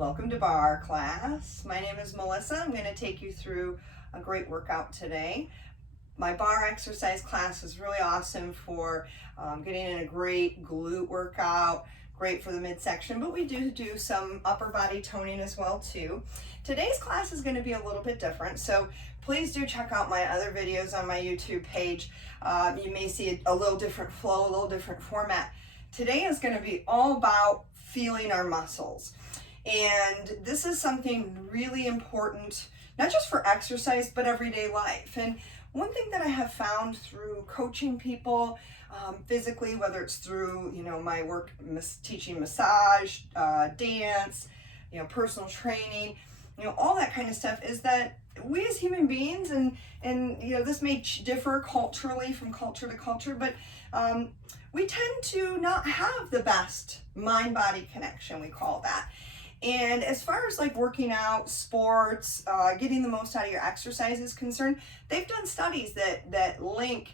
Welcome to Barre class. My name is Melissa. I'm going to take you through a great workout today. My Barre exercise class is really awesome for getting in a great glute workout, great for the midsection, but we do some upper body toning as well too. Today's class is going to be a little bit different, so please do check out my other videos on my YouTube page. You may see a little different flow, a little different format. Today is going to be all about feeling our muscles. And this is something really important, not just for exercise, but everyday life. And one thing that I have found through coaching people physically, whether it's through, my work teaching massage, dance, personal training, all that kind of stuff, is that we as human beings, and this may differ culturally from culture to culture, but we tend to not have the best mind-body connection, we call that. And as far as like working out, sports, getting the most out of your exercise is concerned, they've done studies that link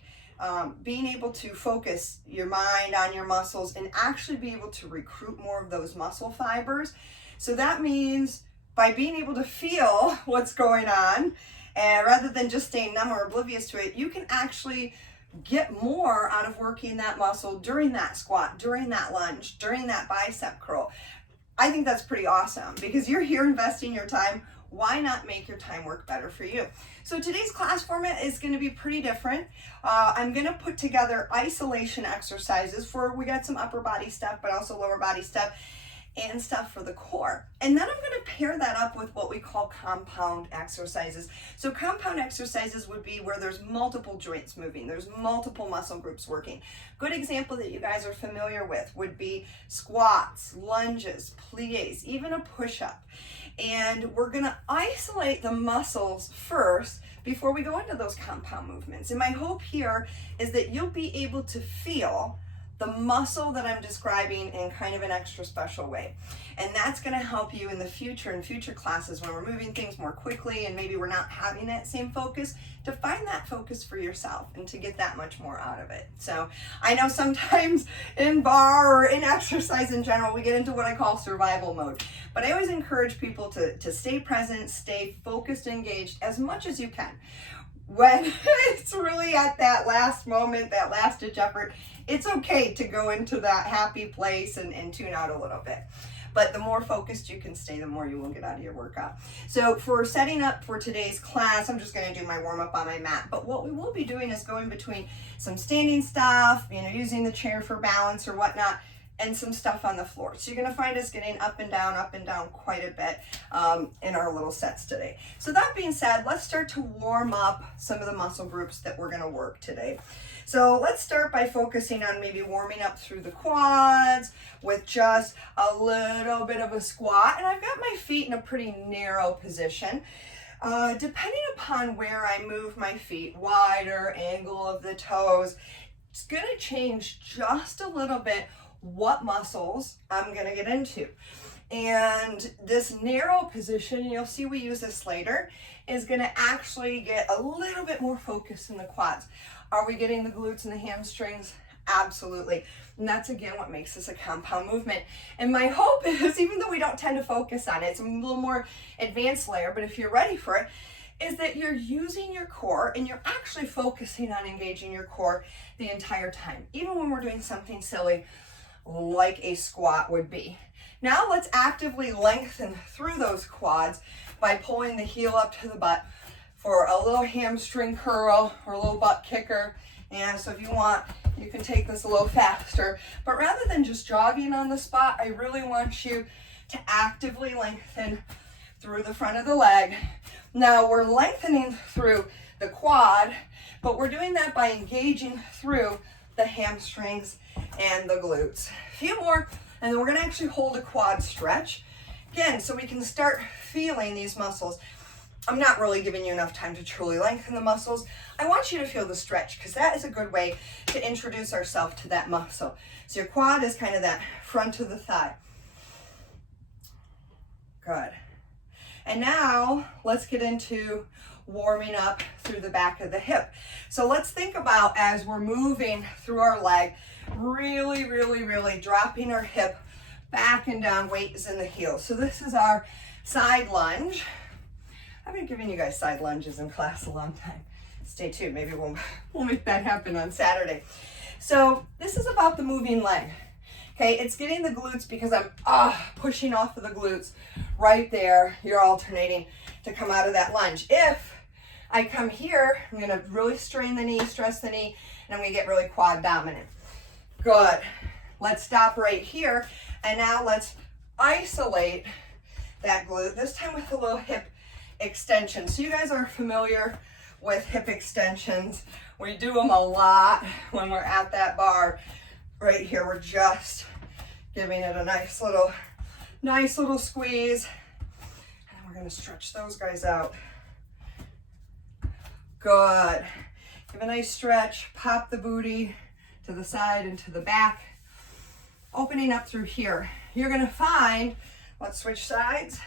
being able to focus your mind on your muscles and actually be able to recruit more of those muscle fibers. So that means by being able to feel what's going on, and rather than just staying numb or oblivious to it, you can actually get more out of working that muscle during that squat, during that lunge, during that bicep curl. I think that's pretty awesome because you're here investing your time. Why not make your time work better for you? So today's class format is going to be pretty different. I'm going to put together isolation exercises we got some upper body stuff, but also lower body stuff and stuff for the core. And then I'm going to pair that up with what we call compound exercises. So compound exercises would be where there's multiple joints moving, there's multiple muscle groups working. Good example that you guys are familiar with would be squats, lunges, plies, even a push-up. And we're going to isolate the muscles first before we go into those compound movements. And my hope here is that you'll be able to feel the muscle that I'm describing in kind of an extra special way. And that's going to help you in the future, in future classes, when we're moving things more quickly and maybe we're not having that same focus, to find that focus for yourself and to get that much more out of it. So I know sometimes in barre or in exercise in general, we get into what I call survival mode. But I always encourage people to stay present, stay focused, engaged as much as you can. When it's really at that last moment, that last ditch effort, it's okay to go into that happy place and tune out a little bit. But the more focused you can stay, the more you will get out of your workout. So for setting up for today's class, I'm just going to do my warm up on my mat. But what we will be doing is going between some standing stuff, using the chair for balance or whatnot, and some stuff on the floor. So you're going to find us getting up and down quite a bit in our little sets today. So that being said, let's start to warm up some of the muscle groups that we're going to work today. So let's start by focusing on maybe warming up through the quads with just a little bit of a squat. And I've got my feet in a pretty narrow position. Depending upon where I move my feet, wider, angle of the toes, it's going to change just a little bit what muscles I'm going to get into. And this narrow position, you'll see we use this later, is going to actually get a little bit more focus in the quads. Are we getting the glutes and the hamstrings? Absolutely. And that's again what makes this a compound movement. And my hope is, even though we don't tend to focus on it, it's a little more advanced layer, but if you're ready for it, is that you're using your core and you're actually focusing on engaging your core the entire time, even when we're doing something silly like a squat would be. Now let's actively lengthen through those quads by pulling the heel up to the butt for a little hamstring curl or a little butt kicker. And so if you want, you can take this a little faster. But rather than just jogging on the spot, I really want you to actively lengthen through the front of the leg. Now we're lengthening through the quad, but we're doing that by engaging through the hamstrings and the glutes. A few more, and then we're going to actually hold a quad stretch. Again, so we can start feeling these muscles. I'm not really giving you enough time to truly lengthen the muscles. I want you to feel the stretch because that is a good way to introduce ourselves to that muscle. So your quad is kind of that front of the thigh. Good. And now let's get into warming up through the back of the hip. So let's think about, as we're moving through our leg, really dropping our hip back and down, weight is in the heels. So this is our side lunge. I've been giving you guys side lunges in class a long time. Stay tuned, maybe we'll make that happen on Saturday. So this is about the moving leg. Okay, it's getting the glutes because I'm pushing off of the glutes right there. You're alternating to come out of that lunge. If I come here, I'm gonna really strain the knee, stress the knee, and I'm gonna get really quad dominant. Good. Let's stop right here. And now let's isolate that glute, this time with a little hip extension. So you guys are familiar with hip extensions. We do them a lot when we're at that bar. Right here, we're just giving it a nice little squeeze. And we're gonna stretch those guys out. Good. Give a nice stretch, pop the booty to the side and to the back. Opening up through here. You're gonna find, let's switch sides,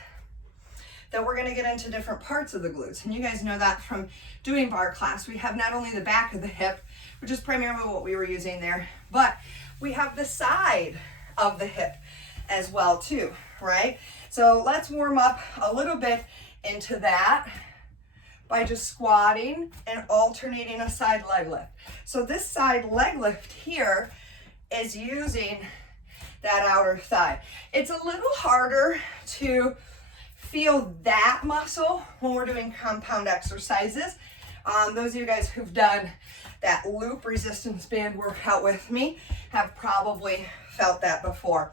that we're gonna get into different parts of the glutes. And you guys know that from doing bar class. We have not only the back of the hip, which is primarily what we were using there, but we have the side of the hip as well too, right? So let's warm up a little bit into that by just squatting and alternating a side leg lift. So this side leg lift here is using that outer thigh. It's a little harder to feel that muscle when we're doing compound exercises. Those of you guys who've done that loop resistance band workout with me have probably felt that before.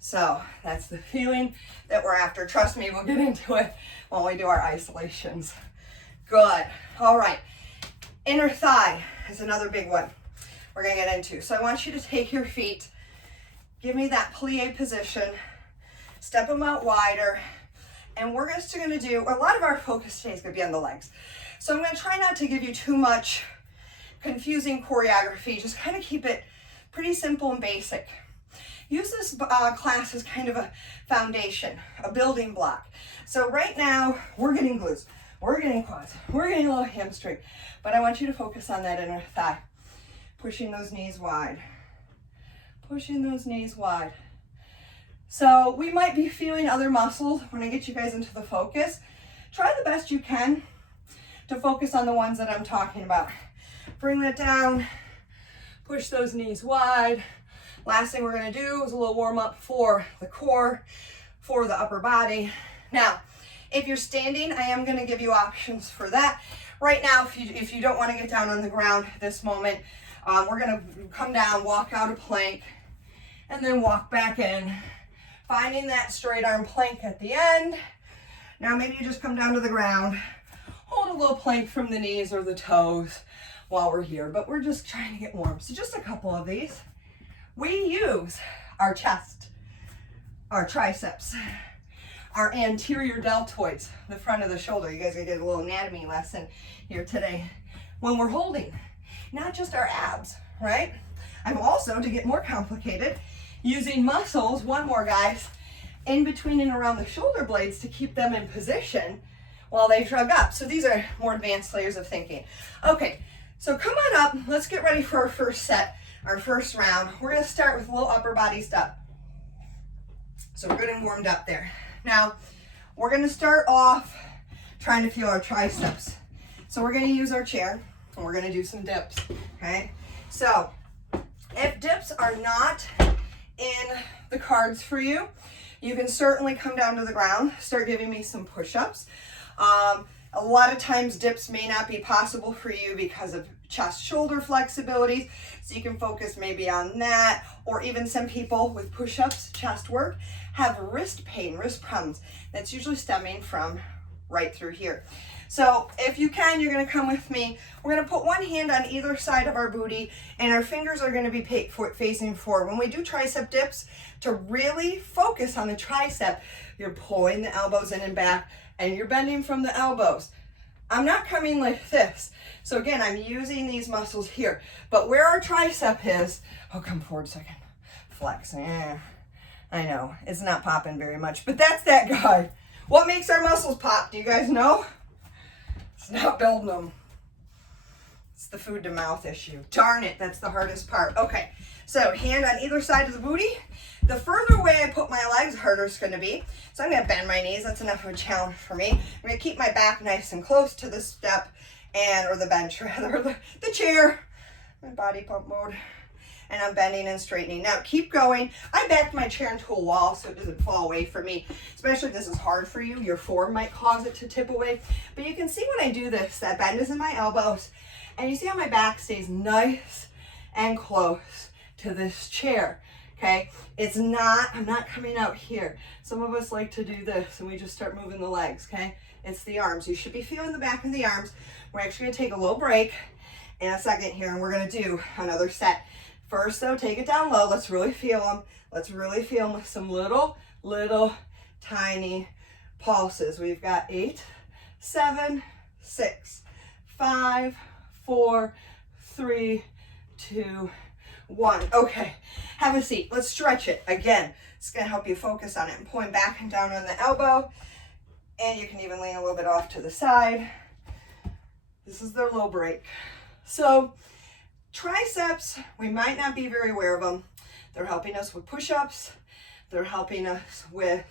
So that's the feeling that we're after. Trust me, we'll get into it when we do our isolations. Good. All right. Inner thigh is another big one we're going to get into. So I want you to take your feet, give me that plie position, step them out wider, and we're just going to do, a lot of our focus today is going to be on the legs. So I'm going to try not to give you too much confusing choreography, just kind of keep it pretty simple and basic. Use this class as kind of a foundation, a building block. So right now, we're getting glutes, we're getting quads, we're getting a little hamstring, but I want you to focus on that inner thigh. Pushing those knees wide. Pushing those knees wide. So we might be feeling other muscles when I get you guys into the focus. Try the best you can to focus on the ones that I'm talking about. Bring that down, push those knees wide. Last thing we're gonna do is a little warm up for the core, for the upper body. Now, if you're standing, I am gonna give you options for that. Right now, if you don't wanna get down on the ground at this moment, we're gonna come down, walk out a plank, and then walk back in, finding that straight arm plank at the end. Now maybe you just come down to the ground, hold a little plank from the knees or the toes while we're here, but we're just trying to get warm. So just a couple of these. We use our chest, our triceps, our anterior deltoids, the front of the shoulder. You guys are gonna get a little anatomy lesson here today. When we're holding, not just our abs, right? I'm also, to get more complicated, using muscles, one more guys, in between and around the shoulder blades to keep them in position while they shrug up. So these are more advanced layers of thinking. Okay, so come on up, let's get ready for our first set, our first round. We're gonna start with a little upper body step. So we're getting warmed up there. Now, we're gonna start off trying to feel our triceps. So we're gonna use our chair and we're gonna do some dips, okay? So if dips are not in the cards for you, you can certainly come down to the ground, start giving me some push-ups. A lot of times dips may not be possible for you because of chest shoulder flexibilities, so you can focus maybe on that, or even some people with push-ups, chest work, have wrist pain, wrist problems. That's usually stemming from right through here. So if you can, you're gonna come with me. We're gonna put one hand on either side of our booty and our fingers are gonna be facing forward. When we do tricep dips, to really focus on the tricep, you're pulling the elbows in and back and you're bending from the elbows. I'm not coming like this. So again, I'm using these muscles here, but where our tricep is, oh, come forward a second, flex. I know, it's not popping very much, but that's that guy. What makes our muscles pop? Do you guys know? It's not building them. It's the food to mouth issue. Darn it, that's the hardest part. Okay, so hand on either side of the booty. The further away I put my legs, the harder it's gonna be. So I'm gonna bend my knees. That's enough of a challenge for me. I'm gonna keep my back nice and close to the step or the bench rather, the chair. My body pump mode. And I'm bending and straightening. Now keep going. I backed my chair into a wall so it doesn't fall away from me, especially if this is hard for you. Your form might cause it to tip away. But you can see when I do this, that bend is in my elbows. And you see how my back stays nice and close to this chair, okay? I'm not coming out here. Some of us like to do this and we just start moving the legs, okay? It's the arms. You should be feeling the back of the arms. We're actually gonna take a little break in a second here and we're gonna do another set. First though, take it down low. Let's really feel them. Let's really feel them with some little tiny pulses. We've got 8, 7, 6, 5, 4, 3, 2, 1. Okay, have a seat. Let's stretch it. Again, it's gonna help you focus on it. I'm pulling back and down on the elbow, and you can even lean a little bit off to the side. This is their low break. So, triceps, we might not be very aware of them. They're helping us with push-ups. They're helping us with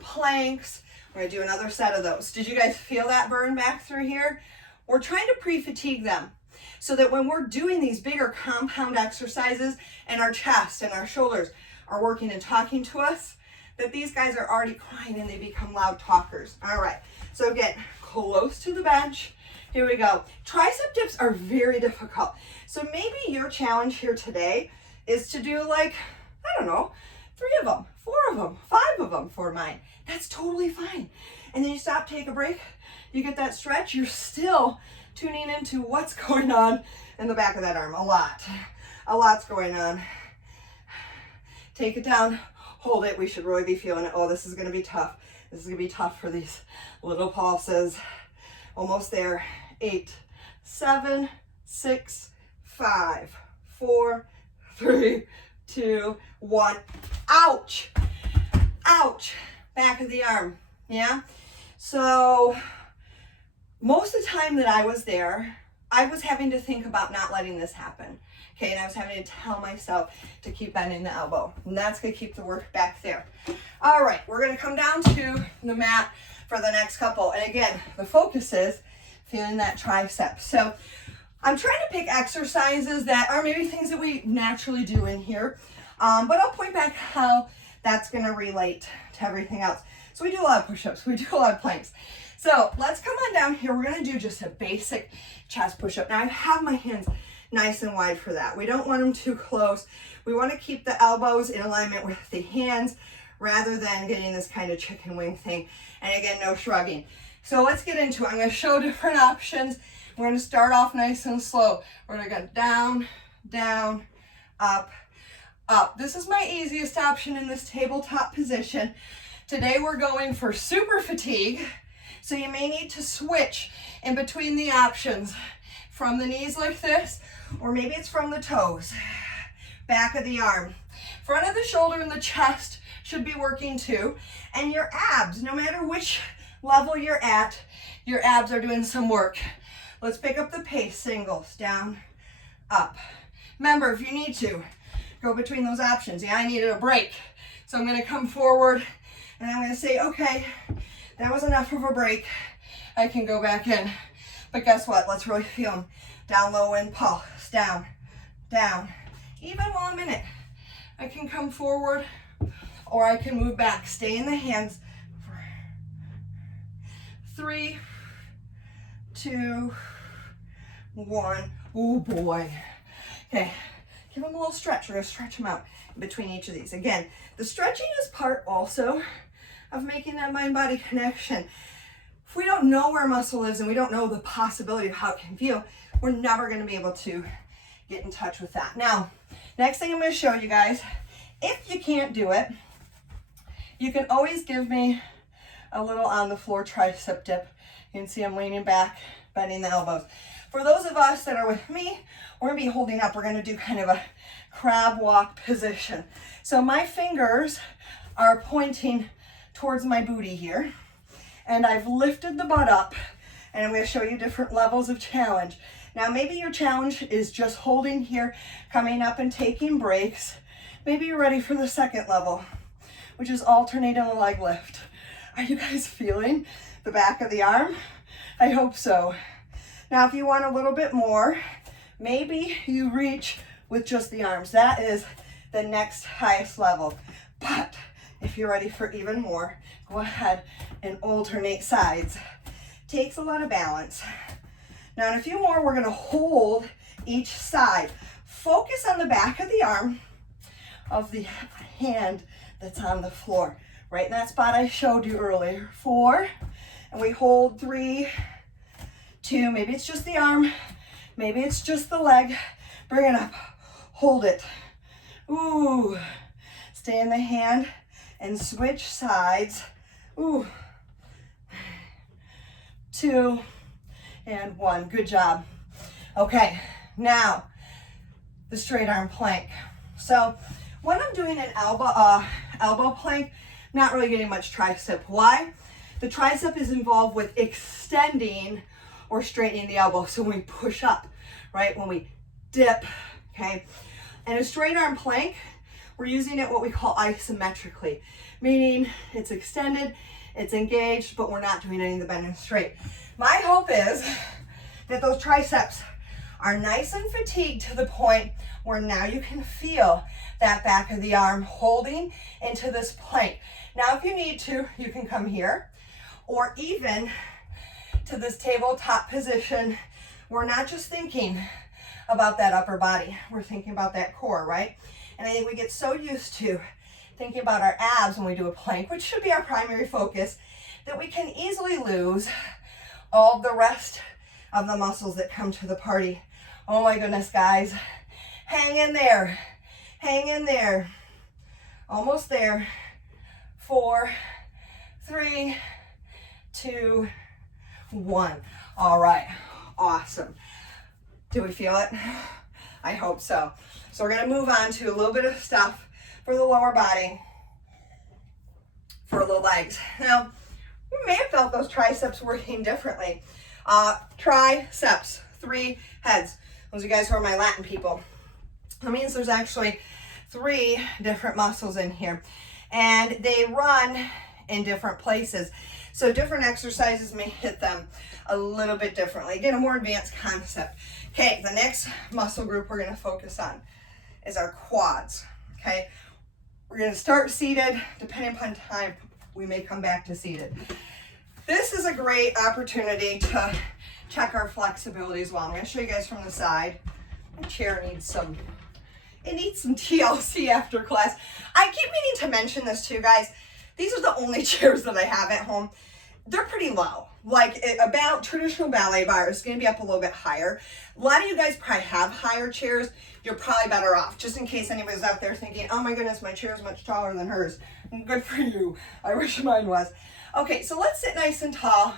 planks. We're gonna do another set of those. Did you guys feel that burn back through here? We're trying to pre-fatigue them so that when we're doing these bigger compound exercises and our chest and our shoulders are working and talking to us, that these guys are already crying and they become loud talkers. All right, so get close to the bench. Here we go. Tricep dips are very difficult. So maybe your challenge here today is to do like, I don't know, 3 of them, 4 of them, 5 of them for mine. That's totally fine. And then you stop, take a break, you get that stretch, you're still tuning into what's going on in the back of that arm. A lot's going on. Take it down, hold it. We should really be feeling it. Oh, this is gonna be tough. This is gonna be tough for these little pulses. Almost there. 8, 7, 6, 5, 4, 3, 2, 1. Ouch! Ouch! Back of the arm. Yeah? So, most of the time that I was there, I was having to think about not letting this happen. Okay, and I was having to tell myself to keep bending the elbow. And that's going to keep the work back there. All right, we're going to come down to the mat for the next couple. And again, the focus is feeling that tricep. So I'm trying to pick exercises that are maybe things that we naturally do in here. But I'll point back how that's going to relate to everything else. So we do a lot of push-ups. We do a lot of planks. So let's come on down here. We're going to do just a basic chest push-up. Now I have my hands nice and wide for that. We don't want them too close. We want to keep the elbows in alignment with the hands rather than getting this kind of chicken wing thing. And again, no shrugging. So let's get into it. I'm going to show different options. We're going to start off nice and slow. We're going to go down, down, up, up. This is my easiest option in this tabletop position. Today we're going for super fatigue. So you may need to switch in between the options from the knees like this, or maybe it's from the toes. Back of the arm. Front of the shoulder and the chest should be working too. And your abs, no matter which level you're at, your abs are doing some work. Let's pick up the pace. Singles, down, up. Remember, if you need to, go between those options. Yeah, I needed a break. So I'm gonna come forward and I'm gonna say, okay, that was enough of a break. I can go back in. But guess what? Let's really feel them. Down low and pulse. Down, down. Even while I'm in it, I can come forward or I can move back. Stay in the hands. 3, 2, 1. Oh boy. Okay, give them a little stretch. We're gonna stretch them out in between each of these. Again, the stretching is part also of making that mind-body connection. If we don't know where muscle is and we don't know the possibility of how it can feel, we're never gonna be able to get in touch with that. Now, next thing I'm gonna show you guys, if you can't do it, you can always give me a little on the floor tricep dip. You can see I'm leaning back, bending the elbows. For those of us that are with me, we're gonna be holding up. We're gonna do kind of a crab walk position. So my fingers are pointing towards my booty here, and I've lifted the butt up, and I'm gonna show you different levels of challenge. Now maybe your challenge is just holding here, coming up and taking breaks. Maybe you're ready for the second level, which is alternating the leg lift. Are you guys feeling the back of the arm? I hope so. Now, if you want a little bit more, maybe you reach with just the arms. That is the next highest level. But if you're ready for even more, go ahead and alternate sides. Takes a lot of balance. Now, in a few more, we're gonna hold each side. Focus on the back of the arm of the hand that's on the floor. Right in that spot I showed you earlier. 4, and we hold 3, 2, maybe it's just the arm, maybe it's just the leg. Bring it up, hold it. Ooh, stay in the hand and switch sides. Ooh, 2 and 1, good job. Okay, now the straight arm plank. So when I'm doing an elbow plank, not really getting much tricep. Why? The tricep is involved with extending or straightening the elbow. So when we push up, right? When we dip, okay? And a straight arm plank, we're using it what we call isometrically, meaning it's extended, it's engaged, but we're not doing any of the bending straight. My hope is that those triceps are nice and fatigued to the point where now you can feel that back of the arm holding into this plank. Now, if you need to, you can come here or even to this tabletop position. We're not just thinking about that upper body, we're thinking about that core, right? And I think we get so used to thinking about our abs when we do a plank, which should be our primary focus, that we can easily lose all the rest of the muscles that come to the party. Oh my goodness, guys. Hang in there. Hang in there. Almost there. 4, 3, 2, 1. All right. Awesome. Do we feel it? I hope so. So we're going to move on to a little bit of stuff for the lower body, for the legs. Now, you may have felt those triceps working differently. Triceps, 3 heads. Those of you guys who are my Latin people. That means there's actually 3 different muscles in here, and they run in different places. So different exercises may hit them a little bit differently. Again, a more advanced concept. Okay, the next muscle group we're going to focus on is our quads. Okay, we're going to start seated. Depending upon time, we may come back to seated. This is a great opportunity to check our flexibility as well. I'm going to show you guys from the side. My chair needs some TLC after class. I keep meaning to mention this too, guys. These are the only chairs that I have at home. They're pretty low. Like about traditional ballet bar is going to be up a little bit higher. A lot of you guys probably have higher chairs. You're probably better off, just in case anybody's out there thinking, oh my goodness, my chair is much taller than hers. Good for you. I wish mine was. Okay, so let's sit nice and tall.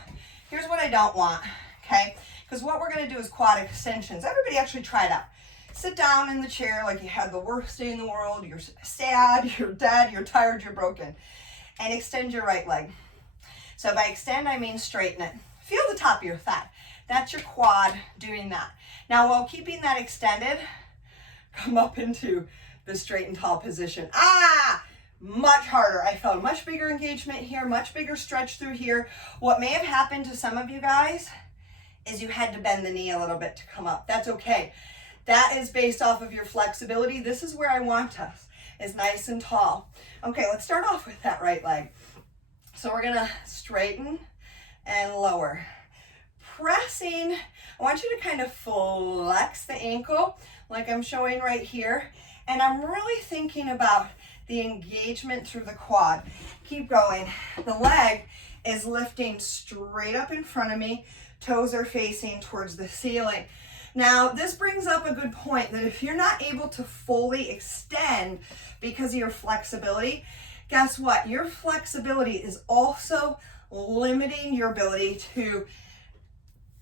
Here's what I don't want, okay? Because what we're going to do is quad extensions. Everybody actually try it out. Sit down in the chair like you had the worst day in the world. You're sad, you're dead, you're tired, you're broken. And extend your right leg. So by extend, I mean straighten it. Feel the top of your thigh. That's your quad doing that. Now, while keeping that extended, come up into the straight and tall position. Much harder. I felt much bigger engagement here, much bigger stretch through here. What may have happened to some of you guys is you had to bend the knee a little bit to come up. That's okay. That is based off of your flexibility. This is where I want us, is nice and tall. Okay, let's start off with that right leg. So we're gonna straighten and lower. Pressing, I want you to kind of flex the ankle like I'm showing right here. And I'm really thinking about the engagement through the quad. Keep going. The leg is lifting straight up in front of me. Toes are facing towards the ceiling. Now, this brings up a good point that if you're not able to fully extend because of your flexibility, guess what? Your flexibility is also limiting your ability to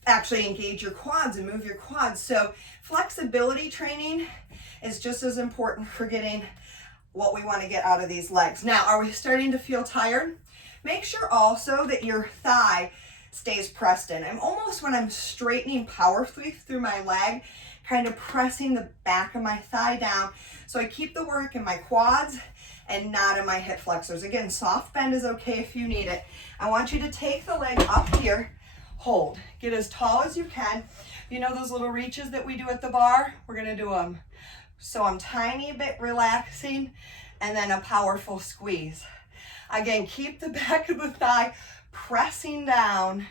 actually engage your quads and move your quads. So flexibility training is just as important for getting what we want to get out of these legs. Now, are we starting to feel tired? Make sure also that your thigh stays pressed in. I'm almost, when I'm straightening powerfully through my leg, kind of pressing the back of my thigh down. So I keep the work in my quads and not in my hip flexors. Again, soft bend is okay if you need it. I want you to take the leg up here, hold, get as tall as you can. You know those little reaches that we do at the bar? We're gonna do them. So I'm tiny bit relaxing and then a powerful squeeze. Again, keep the back of the thigh pressing down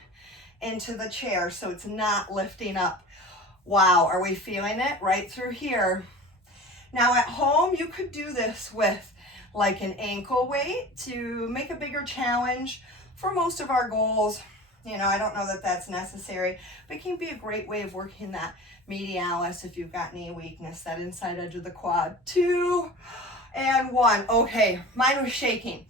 into the chair so it's not lifting up. Wow, are we feeling it right through here? Now at home, you could do this with like an ankle weight to make a bigger challenge for most of our goals. You know, I don't know that that's necessary, but it can be a great way of working that medialis if you've got knee weakness, that inside edge of the quad. 2 and 1. Okay, mine was shaking.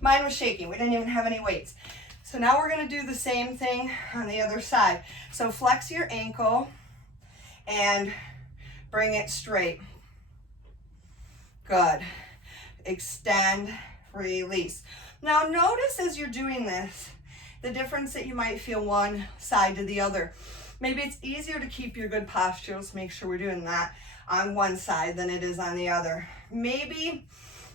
Mine was shaking. We didn't even have any weights. So now we're going to do the same thing on the other side. So flex your ankle and bring it straight. Good. Extend, release. Now notice as you're doing this, the difference that you might feel one side to the other. Maybe it's easier to keep your good posture. Let's make sure we're doing that on one side than it is on the other. Maybe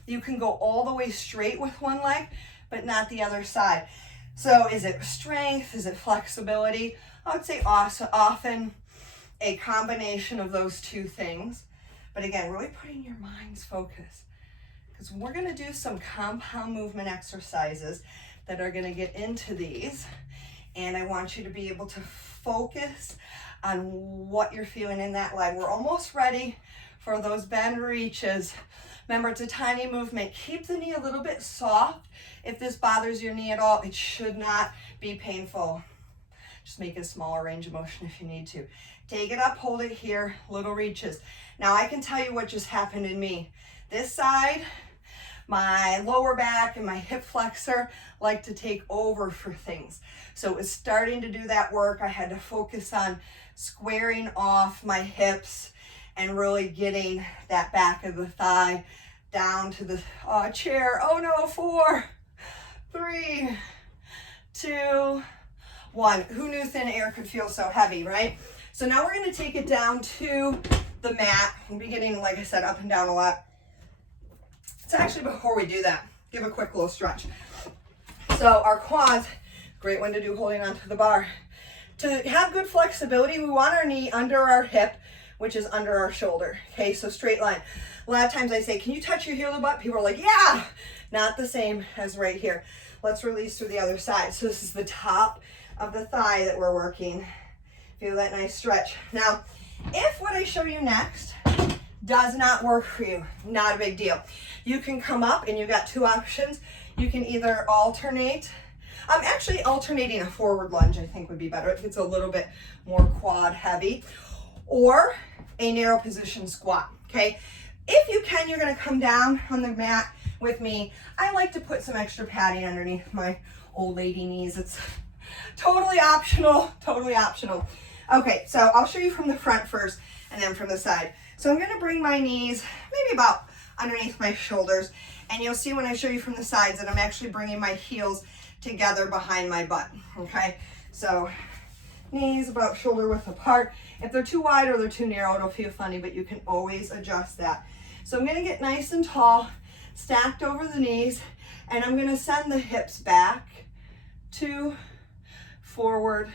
you can go all the way straight with one leg, but not the other side. So is it strength? Is it flexibility? I would say also often a combination of those two things. But again, really putting your mind's focus, because we're going to do some compound movement exercises that are going to get into these. And I want you to be able to focus on what you're feeling in that leg. We're almost ready for those bend reaches. Remember, it's a tiny movement. Keep the knee a little bit soft. If this bothers your knee at all, it should not be painful. Just make a smaller range of motion if you need to. Take it up, hold it here, little reaches. Now I can tell you what just happened in me. This side, my lower back and my hip flexor like to take over for things. So it was starting to do that work. I had to focus on squaring off my hips and really getting that back of the thigh down to the chair. Oh no, 4, 3, 2, 1. Who knew thin air could feel so heavy, right? So now we're going to take it down to the mat. We'll be getting, like I said, up and down a lot. So actually, before we do that, give a quick little stretch. So our quads, great one to do holding onto the bar. To have good flexibility, we want our knee under our hip, which is under our shoulder. Okay, so straight line. A lot of times I say, can you touch your heel to the butt? People are like, yeah, not the same as right here. Let's release through the other side. So this is the top of the thigh that we're working. Feel that nice stretch. Now, if what I show you next does not work for you, not a big deal. You can come up and you've got 2 options. You can either alternate. Actually alternating a forward lunge I think would be better if it's a little bit more quad heavy, or a narrow position squat, okay? If you can, you're gonna come down on the mat with me. I like to put some extra padding underneath my old lady knees. It's totally optional, totally optional. Okay, so I'll show you from the front first and then from the side. So I'm gonna bring my knees maybe about underneath my shoulders, and you'll see when I show you from the sides that I'm actually bringing my heels together behind my butt, okay? So knees about shoulder width apart. If they're too wide or they're too narrow, it'll feel funny, but you can always adjust that. So I'm gonna get nice and tall, stacked over the knees, and I'm gonna send the hips back, 2, forward,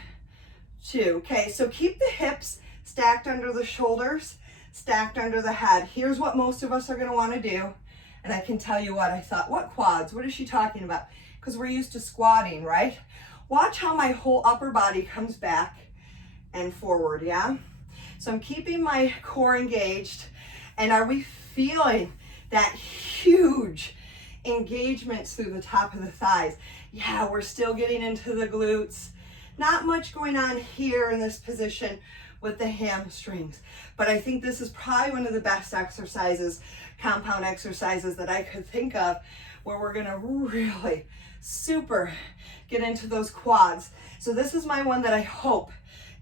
2. Okay, so keep the hips stacked under the shoulders, stacked under the head. Here's what most of us are gonna wanna do. And I can tell you what, I thought, what quads? What is she talking about? Because we're used to squatting, right? Watch how my whole upper body comes back and forward, yeah? So I'm keeping my core engaged. And are we feeling that huge engagement through the top of the thighs? Yeah, we're still getting into the glutes. Not much going on here in this position with the hamstrings. But I think this is probably one of the best exercises, compound exercises that I could think of, where we're gonna really super get into those quads. So this is my one that I hope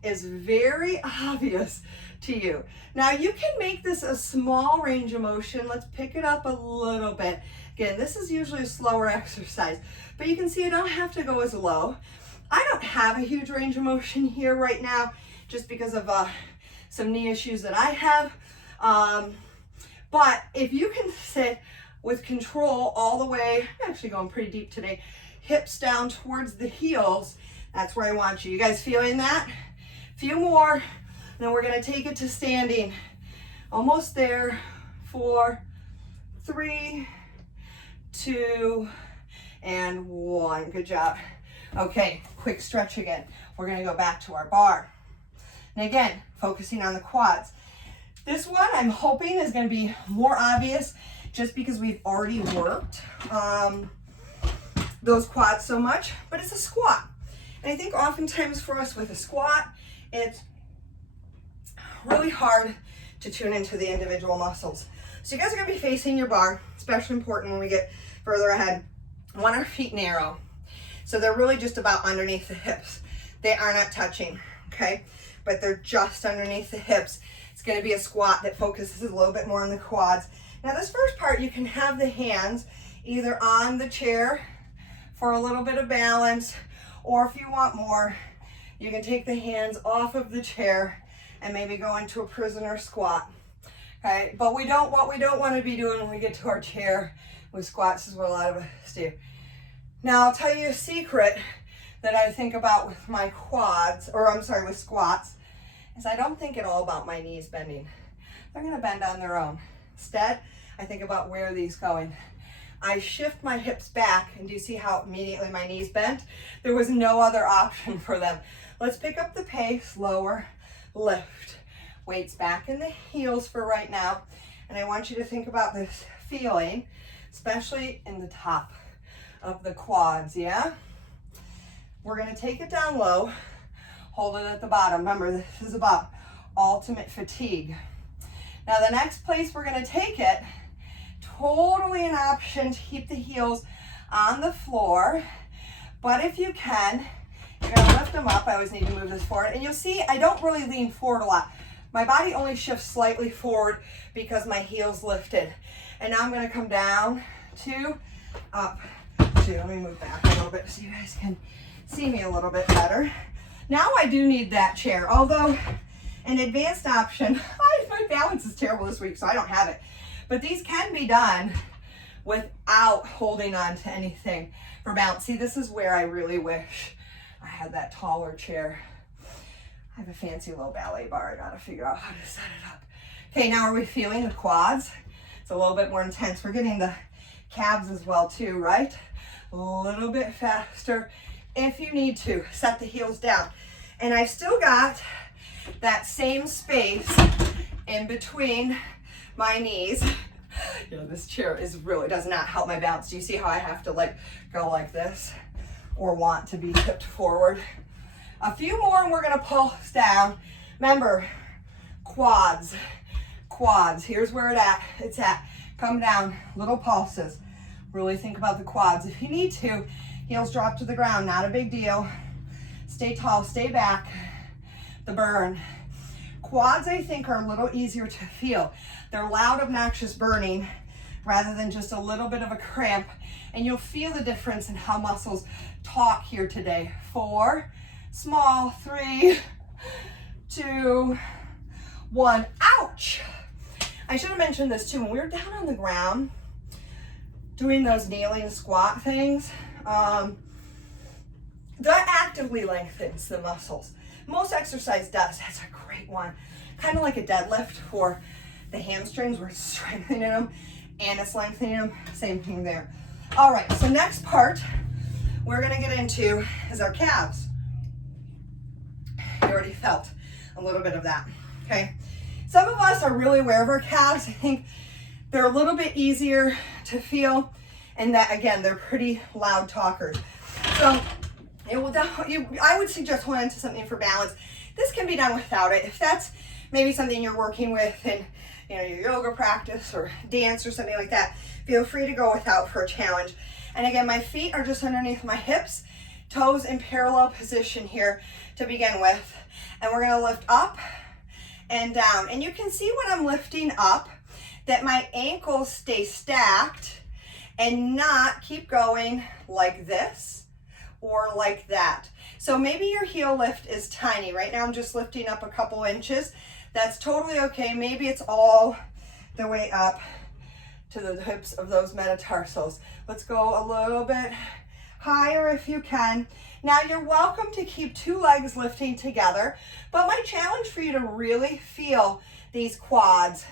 is very obvious to you. Now you can make this a small range of motion. Let's pick it up a little bit. Again, this is usually a slower exercise, but you can see I don't have to go as low. I don't have a huge range of motion here right now just because of some knee issues that I have. But if you can sit with control all the way, I'm actually going pretty deep today, hips down towards the heels, that's where I want you. You guys feeling that? A few more, and then we're gonna take it to standing. Almost there. 4, 3, 2, and 1. Good job. Okay, quick stretch again. We're gonna go back to our bar. And again, focusing on the quads. This one I'm hoping is gonna be more obvious just because we've already worked those quads so much, but it's a squat. And I think oftentimes for us with a squat, it's really hard to tune into the individual muscles. So you guys are gonna be facing your bar, especially important when we get further ahead. I want our feet narrow. So they're really just about underneath the hips. They are not touching, okay? But they're just underneath the hips. It's gonna be a squat that focuses a little bit more on the quads. Now this first part, you can have the hands either on the chair for a little bit of balance, or if you want more, you can take the hands off of the chair and maybe go into a prisoner squat. Okay, but what we don't want to be doing when we get to our chair with squats is what a lot of us do. Now I'll tell you a secret that I think about with my quads, or I'm sorry, with squats, is I don't think at all about my knees bending. They're gonna bend on their own. Instead, I think about where are these going. I shift my hips back, and do you see how immediately my knees bent? There was no other option for them. Let's pick up the pace, lower, lift. Weights back in the heels for right now. And I want you to think about this feeling, especially in the top of the quads, yeah? We're gonna take it down low, hold it at the bottom. Remember, this is about ultimate fatigue. Now the next place we're gonna take it, totally an option to keep the heels on the floor, but if you can, you're gonna lift them up. I always need to move this forward, and you'll see I don't really lean forward a lot. My body only shifts slightly forward because my heels lifted. And now I'm gonna come down, 2, up, 2. Let me move back a little bit so you guys can see me a little bit better. Now I do need that chair, although an advanced option, my balance is terrible this week, so I don't have it. But these can be done without holding on to anything for balance. See, this is where I really wish I had that taller chair. I have a fancy little ballet bar. I gotta figure out how to set it up. Okay, now are we feeling the quads? It's a little bit more intense. We're getting the calves as well too, right? A little bit faster if you need to. Set the heels down. And I've still got that same space in between my knees. You know, this chair really does not help my balance. Do you see how I have to like go like this or want to be tipped forward? A few more and we're gonna pulse down. Remember, quads. Here's where it's at. Come down, little pulses. Really think about the quads. If you need to, heels drop to the ground, not a big deal. Stay tall, stay back. The burn. Quads, I think, are a little easier to feel. They're loud, obnoxious burning rather than just a little bit of a cramp. And you'll feel the difference in how muscles talk here today. 4, small, 3, 2, 1. Ouch! I should have mentioned this too. When we were down on the ground doing those kneeling squat things, that actively lengthens the muscles. Most exercise does. That's a great one. Kind of like a deadlift for the hamstrings. We're strengthening them and it's lengthening them. Same thing there. All right, so next part we're gonna get into is our calves. You already felt a little bit of that, okay? Some of us are really aware of our calves. I think they're a little bit easier to feel, and that, again, they're pretty loud talkers. So I would suggest holding into something for balance. This can be done without it. If that's maybe something you're working with in your yoga practice or dance or something like that, feel free to go without for a challenge. And again, my feet are just underneath my hips, toes in parallel position here to begin with. And we're gonna lift up and down. And you can see when I'm lifting up that my ankles stay stacked and not keep going like this or like that. So maybe your heel lift is tiny. Right now I'm just lifting up a couple inches. That's totally okay. Maybe it's all the way up to the hips of those metatarsals. Let's go a little bit higher if you can. Now you're welcome to keep two legs lifting together, but my challenge for you to really feel these quads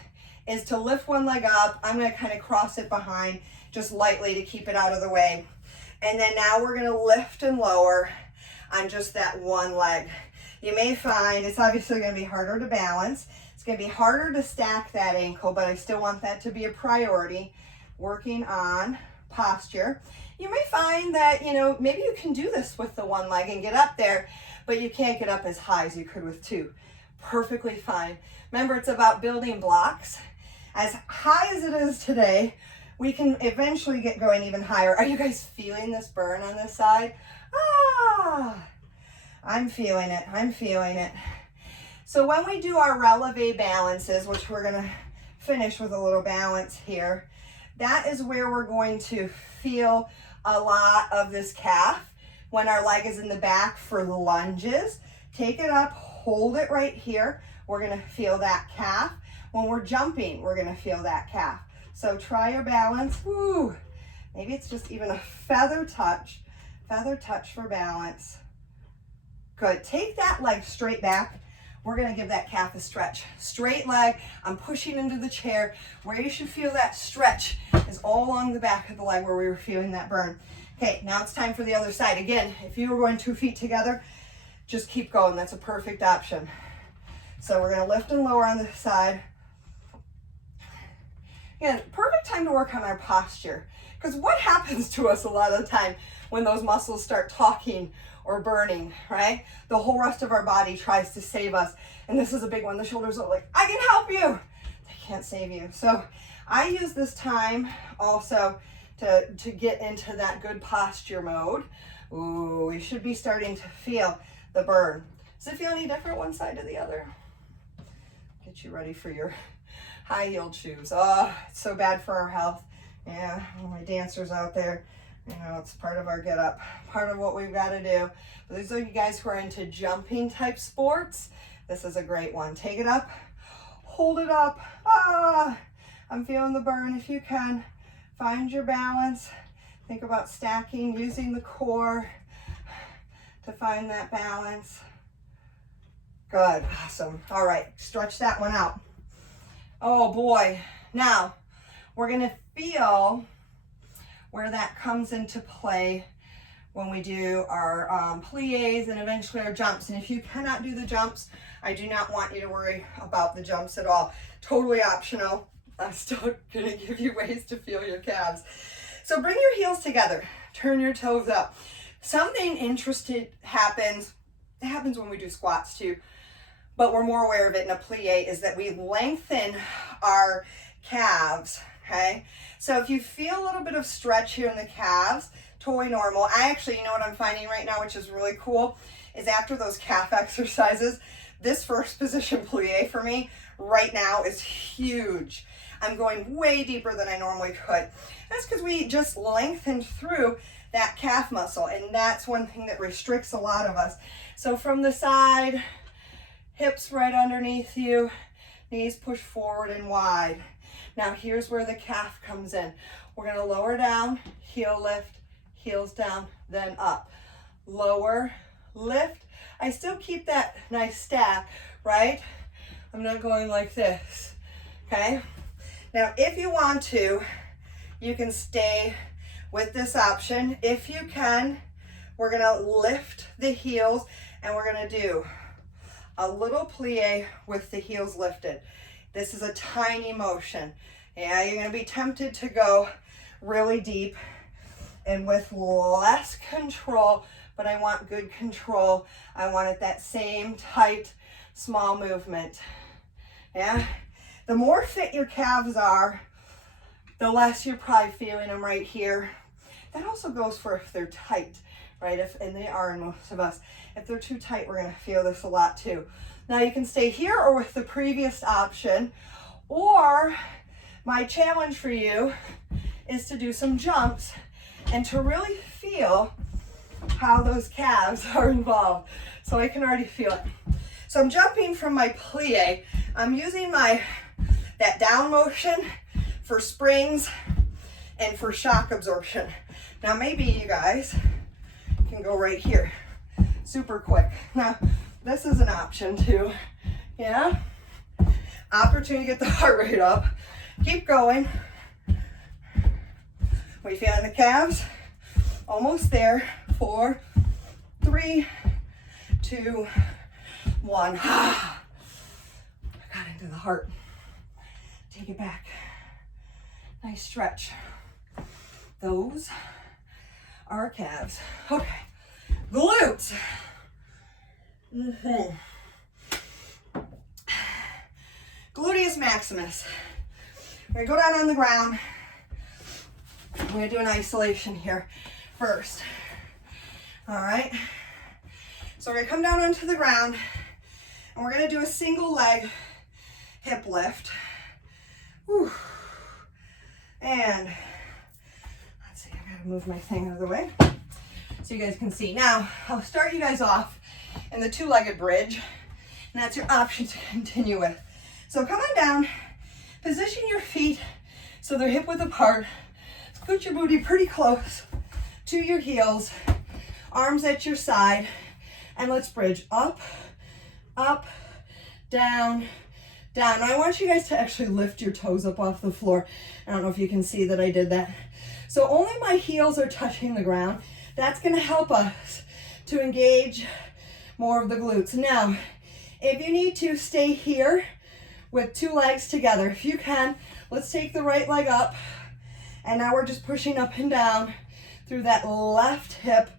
is to lift one leg up. I'm gonna kind of cross it behind just lightly to keep it out of the way. And then now we're gonna lift and lower on just that one leg. You may find it's obviously gonna be harder to balance. It's gonna be harder to stack that ankle, but I still want that to be a priority, working on posture. You may find that, you know, maybe you can do this with the one leg and get up there, but you can't get up as high as you could with two. Perfectly fine. Remember, it's about building blocks. As high as it is today, we can eventually get going even higher. Are you guys feeling this burn on this side? Ah, I'm feeling it. I'm feeling it. So when we do our releve balances, which we're going to finish with a little balance here, that is where we're going to feel a lot of this calf when our leg is in the back for the lunges. Take it up, hold it right here. We're going to feel that calf. When we're jumping, we're going to feel that calf. So try your balance. Woo. Maybe it's just even a feather touch for balance. Good. Take that leg straight back. We're going to give that calf a stretch. Straight leg. I'm pushing into the chair. Where you should feel that stretch is all along the back of the leg where we were feeling that burn. Okay, now it's time for the other side. Again, if you were going 2 feet together, just keep going. That's a perfect option. So we're going to lift and lower on this side. Again, perfect time to work on our posture. Because what happens to us a lot of the time when those muscles start talking or burning, right? The whole rest of our body tries to save us. And this is a big one. The shoulders are like, I can help you. They can't save you. So I use this time also to get into that good posture mode. Ooh, we should be starting to feel the burn. Does it feel any different one side to the other? Get you ready for your high-heeled shoes. Oh, it's so bad for our health. Yeah, all my dancers out there. You know, it's part of our get up, part of what we've got to do. But these are you guys who are into jumping type sports. This is a great one. Take it up, hold it up. Ah, I'm feeling the burn. If you can, find your balance. Think about stacking, using the core to find that balance. Good, awesome. All right, stretch that one out. Oh boy. Now, we're gonna feel where that comes into play when we do our plies and eventually our jumps. And if you cannot do the jumps, I do not want you to worry about the jumps at all. Totally optional. I'm still gonna give you ways to feel your calves. So bring your heels together, turn your toes up. Something interesting happens. It happens when we do squats too, but we're more aware of it in a plie, is that we lengthen our calves, okay? So if you feel a little bit of stretch here in the calves, totally normal. I actually, you know what I'm finding right now, which is really cool, is after those calf exercises, this first position plie for me right now is huge. I'm going way deeper than I normally could. That's because we just lengthened through that calf muscle, and that's one thing that restricts a lot of us. So from the side, hips right underneath you, knees push forward and wide. Now here's where the calf comes in. We're gonna lower down, heel lift, heels down, then up. Lower, lift. I still keep that nice stack, right? I'm not going like this, okay? Now if you want to, you can stay with this option. If you can, we're gonna lift the heels and we're gonna do a little plie with the heels lifted. This is a tiny motion. Yeah, you're gonna be tempted to go really deep and with less control, but I want good control. I want it that same tight, small movement. Yeah, the more fit your calves are, the less you're probably feeling them right here. That also goes for if they're tight, right? And they are in most of us. If they're too tight, we're gonna feel this a lot too. Now you can stay here or with the previous option, or my challenge for you is to do some jumps and to really feel how those calves are involved. So I can already feel it. So I'm jumping from my plie. I'm using that down motion for springs and for shock absorption. Now maybe you guys can go right here, super quick. Now this is an option too, yeah? Opportunity to get the heart rate up. Keep going. We feeling the calves? Almost there. 4, 3, 2, 1. I got into the heart. Take it back. Nice stretch. Those are calves. Okay. Glutes. Gluteus maximus. We're gonna go down on the ground. I'm gonna do an isolation here first. All right. So we're gonna come down onto the ground and we're gonna do a single leg hip lift. Whew. And let's see, I gotta move my thing out of the way so you guys can see. Now, I'll start you guys off in the two-legged bridge, and that's your option to continue with. So come on down, position your feet so they're hip width apart, scoot your booty pretty close to your heels, arms at your side, and let's bridge up, up, down, down. Now I want you guys to actually lift your toes up off the floor. I don't know if you can see that I did that. So only my heels are touching the ground. That's gonna help us to engage more of the glutes. Now, if you need to, stay here with two legs together. If you can, let's take the right leg up. And now we're just pushing up and down through that left hip,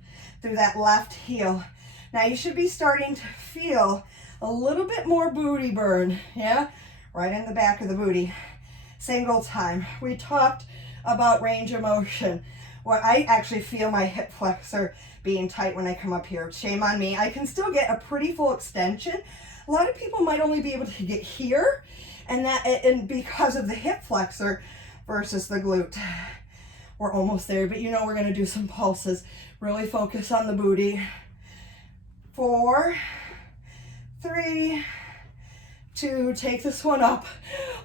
through that left heel. Now you should be starting to feel a little bit more booty burn, yeah? Right in the back of the booty. Single time. We talked about range of motion. Well, I actually feel my hip flexor being tight when I come up here. Shame on me. I can still get a pretty full extension. A lot of people might only be able to get here, and because of the hip flexor versus the glute. We're almost there, but you know we're gonna do some pulses. Really focus on the booty. 4, 3, 2, take this one up.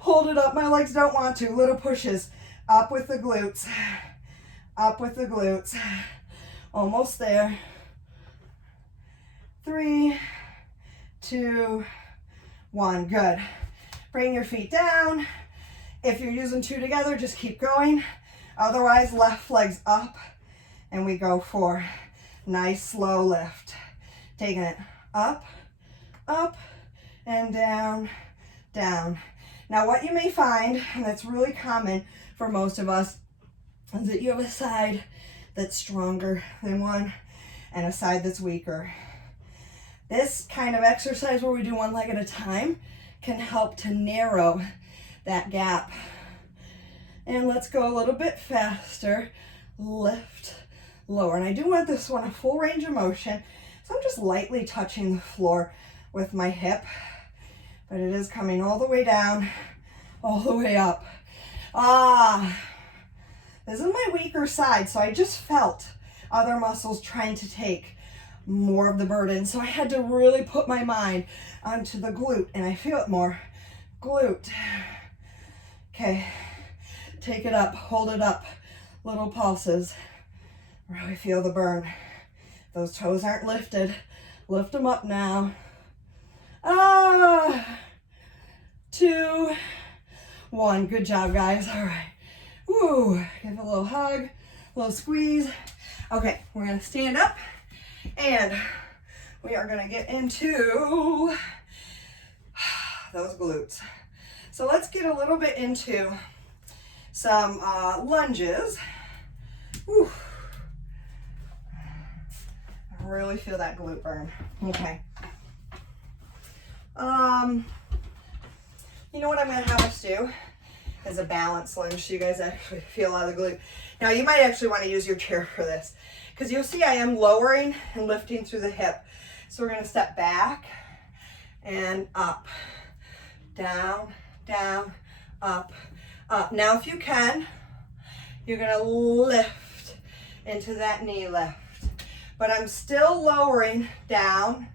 Hold it up, my legs don't want to. Little pushes, up with the glutes. Up with the glutes. Almost there. 3, 2, 1, good. Bring your feet down. If you're using two together, just keep going. Otherwise, left leg's up, and we go for nice slow lift. Taking it up, up, and down, down. Now what you may find, and that's really common for most of us, is that you have a side that's stronger than one and a side that's weaker. This kind of exercise where we do one leg at a time can help to narrow that gap. And let's go a little bit faster. Lift, lower. And I do want this one a full range of motion. So I'm just lightly touching the floor with my hip, but it is coming all the way down, all the way up. This is my weaker side, so I just felt other muscles trying to take more of the burden. So I had to really put my mind onto the glute, and I feel it more. Glute. Okay, take it up, hold it up, little pulses. Really feel the burn. Those toes aren't lifted. Lift them up now. 2, 1. Good job, guys. All right. Woo. Give it a little hug, a little squeeze. Okay, we're gonna stand up and we are gonna get into those glutes. So let's get a little bit into some lunges. Woo. I really feel that glute burn. Okay. You know what I'm gonna have us do is a balance lunge so you guys actually feel out of the glute. Now you might actually want to use your chair for this because you'll see I am lowering and lifting through the hip. So we're gonna step back and up, down, down, up, up. Now if you can, you're gonna lift into that knee lift. but I'm still lowering down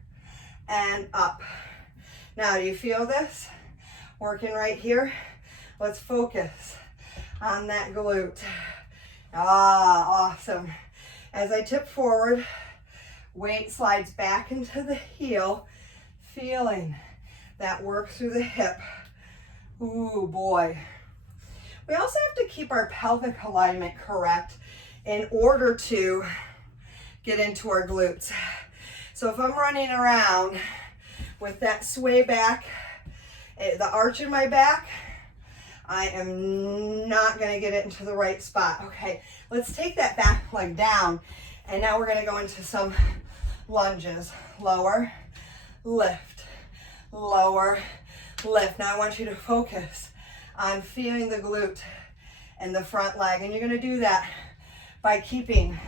and up. Now, do you feel this? Working right here. Let's focus on that glute. Ah, awesome. As I tip forward, weight slides back into the heel, feeling that work through the hip. Ooh, boy. We also have to keep our pelvic alignment correct in order to get into our glutes. So if I'm running around with that sway back, the arch in my back, I am not gonna get it into the right spot. Okay, let's take that back leg down, and now we're gonna go into some lunges. Lower, lift, lower, lift. Now I want you to focus on feeling the glute and the front leg, and you're gonna do that by keeping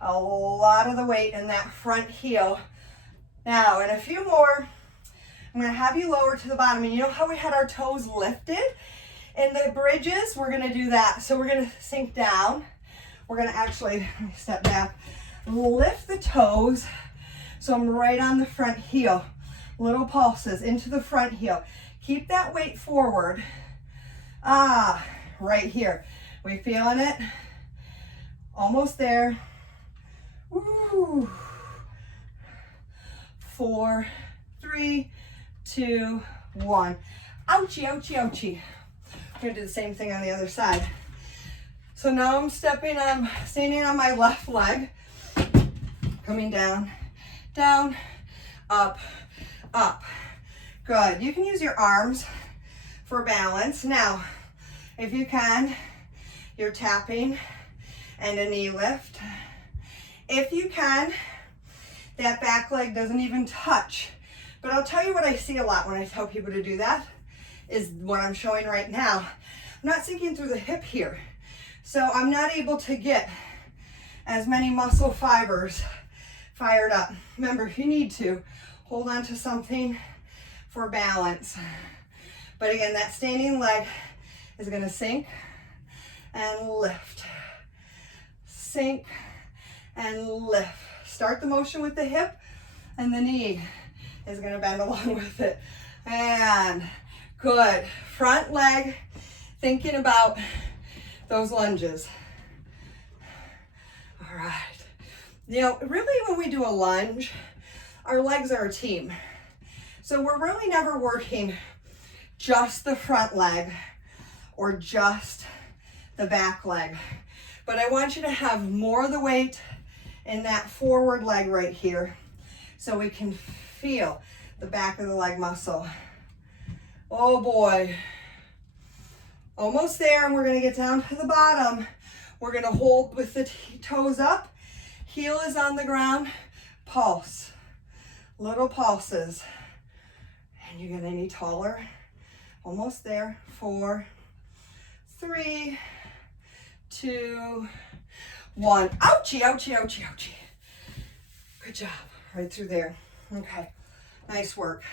a lot of the weight in that front heel. Now, in a few more, I'm gonna have you lower to the bottom, and you know how we had our toes lifted in the bridges? We're gonna do that. So we're gonna sink down. We're gonna actually, let me step back, lift the toes so I'm right on the front heel. Little pulses into the front heel. Keep that weight forward. Ah, right here. We feeling it? Almost there. Woo. 4, 3, 2, 1. Ouchie, ouchie, ouchie. We're gonna do the same thing on the other side. So now I'm standing on my left leg, coming down, down, up, up. Good. You can use your arms for balance. Now, if you can, you're tapping and a knee lift. If you can, that back leg doesn't even touch. But I'll tell you what I see a lot when I tell people to do that is what I'm showing right now. I'm not sinking through the hip here. So I'm not able to get as many muscle fibers fired up. Remember, if you need to, hold on to something for balance. But again, that standing leg is gonna sink and lift. Sink and lift. Start the motion with the hip, and the knee is gonna bend along with it. And good. Front leg, thinking about those lunges. All right. You know, really when we do a lunge, our legs are a team. So we're really never working just the front leg or just the back leg. But I want you to have more of the weight in that forward leg right here so we can feel the back of the leg muscle. Oh boy. Almost there, and we're gonna get down to the bottom. We're gonna hold with the toes up, heel is on the ground, pulse, little pulses. And you're gonna need taller. Almost there. 4, 3, 2, 1. Ouchie, ouchie, ouchie, ouchie. Good job. Right through there. Okay. Nice work.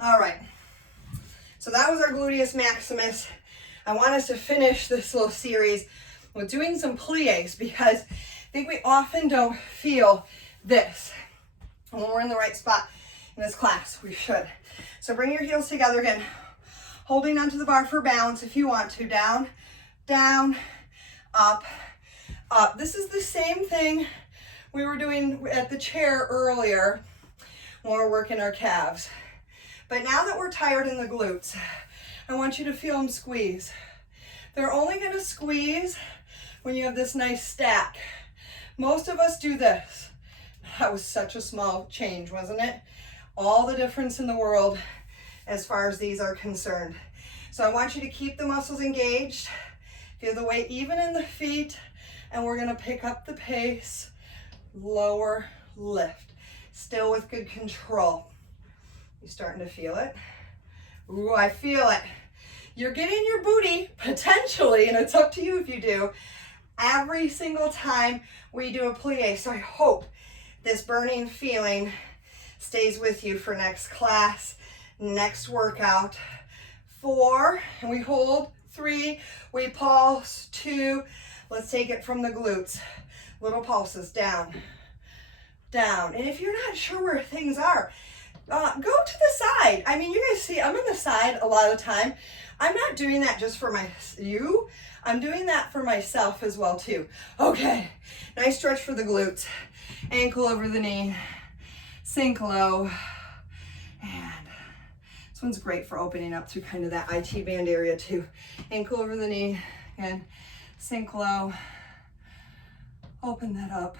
All right. So that was our gluteus maximus. I want us to finish this little series with doing some plies because I think we often don't feel this. And when we're in the right spot in this class, we should. So bring your heels together again, holding onto the bar for balance if you want to. Down, down, up, up. This is the same thing we were doing at the chair earlier when we're working our calves. But now that we're tired in the glutes, I want you to feel them squeeze. They're only gonna squeeze when you have this nice stack. Most of us do this. That was such a small change, wasn't it? All the difference in the world as far as these are concerned. So I want you to keep the muscles engaged, feel the weight even in the feet, and we're gonna pick up the pace, lower, lift, still with good control. You starting to feel it? Ooh, I feel it. You're getting your booty, potentially, and it's up to you if you do, every single time we do a plie. So I hope this burning feeling stays with you for next class, next workout. 4, and we hold. 3, we pulse. 2, Let's take it from the glutes. Little pulses, down, down. And if you're not sure where things are, go to the side. I mean, you guys see, I'm on the side a lot of the time. I'm not doing that just for you. I'm doing that for myself as well too. Okay, nice stretch for the glutes. Ankle over the knee, sink low. And this one's great for opening up through kind of that IT band area too. Ankle over the knee, again, sink low. Open that up.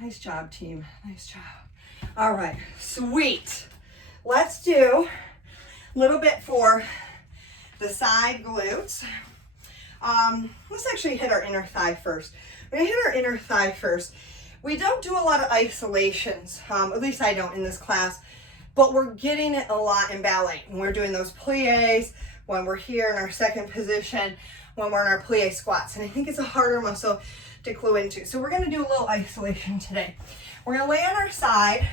Nice job, team, nice job. All right, sweet. Let's do a little bit for the side glutes. Let's actually hit our inner thigh first. We're gonna hit our inner thigh first. We don't do a lot of isolations, at least I don't in this class, but we're getting it a lot in ballet. When we're doing those plies, when we're here in our second position, when we're in our plie squats. And I think it's a harder muscle to clue into. So we're gonna do a little isolation today. We're gonna lay on our side.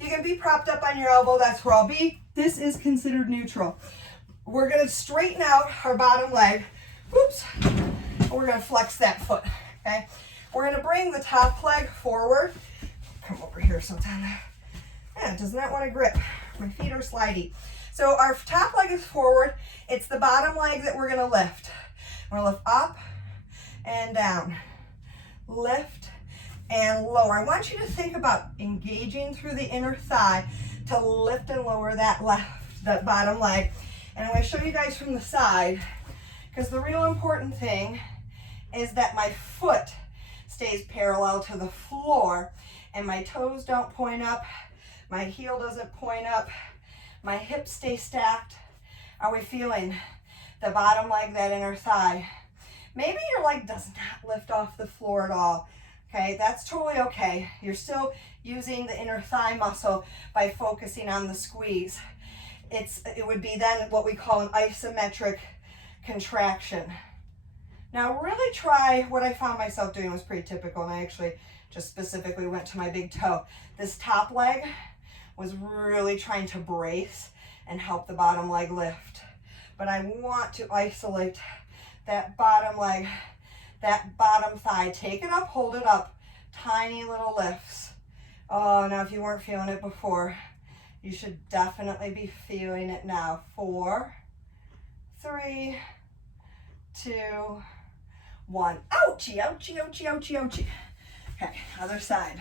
You can be propped up on your elbow, that's where I'll be. This is considered neutral. We're gonna straighten out our bottom leg. Oops. And we're gonna flex that foot, okay? We're gonna bring the top leg forward. Come over here sometime. Yeah, it does not wanna grip. My feet are slidey. So our top leg is forward. It's the bottom leg that we're gonna lift. We're gonna lift up and down. Lift and lower. I want you to think about engaging through the inner thigh to lift and lower that bottom leg. And I'm going to show you guys from the side, because the real important thing is that my foot stays parallel to the floor and my toes don't point up, my heel doesn't point up, my hips stay stacked. Are we feeling the bottom leg, that inner thigh? Maybe your leg does not lift off the floor at all. Okay, that's totally okay. You're still using the inner thigh muscle by focusing on the squeeze. It would be then what we call an isometric contraction. Now really try, what I found myself doing was pretty typical, and I actually just specifically went to my big toe. This top leg was really trying to brace and help the bottom leg lift. But I want to isolate that bottom leg, that bottom thigh. Take it up, hold it up. Tiny little lifts. Oh, now if you weren't feeling it before, you should definitely be feeling it now. 4, 3, 2, 1. Ouchie, ouchie, ouchie, ouchie, ouchie. Okay, other side.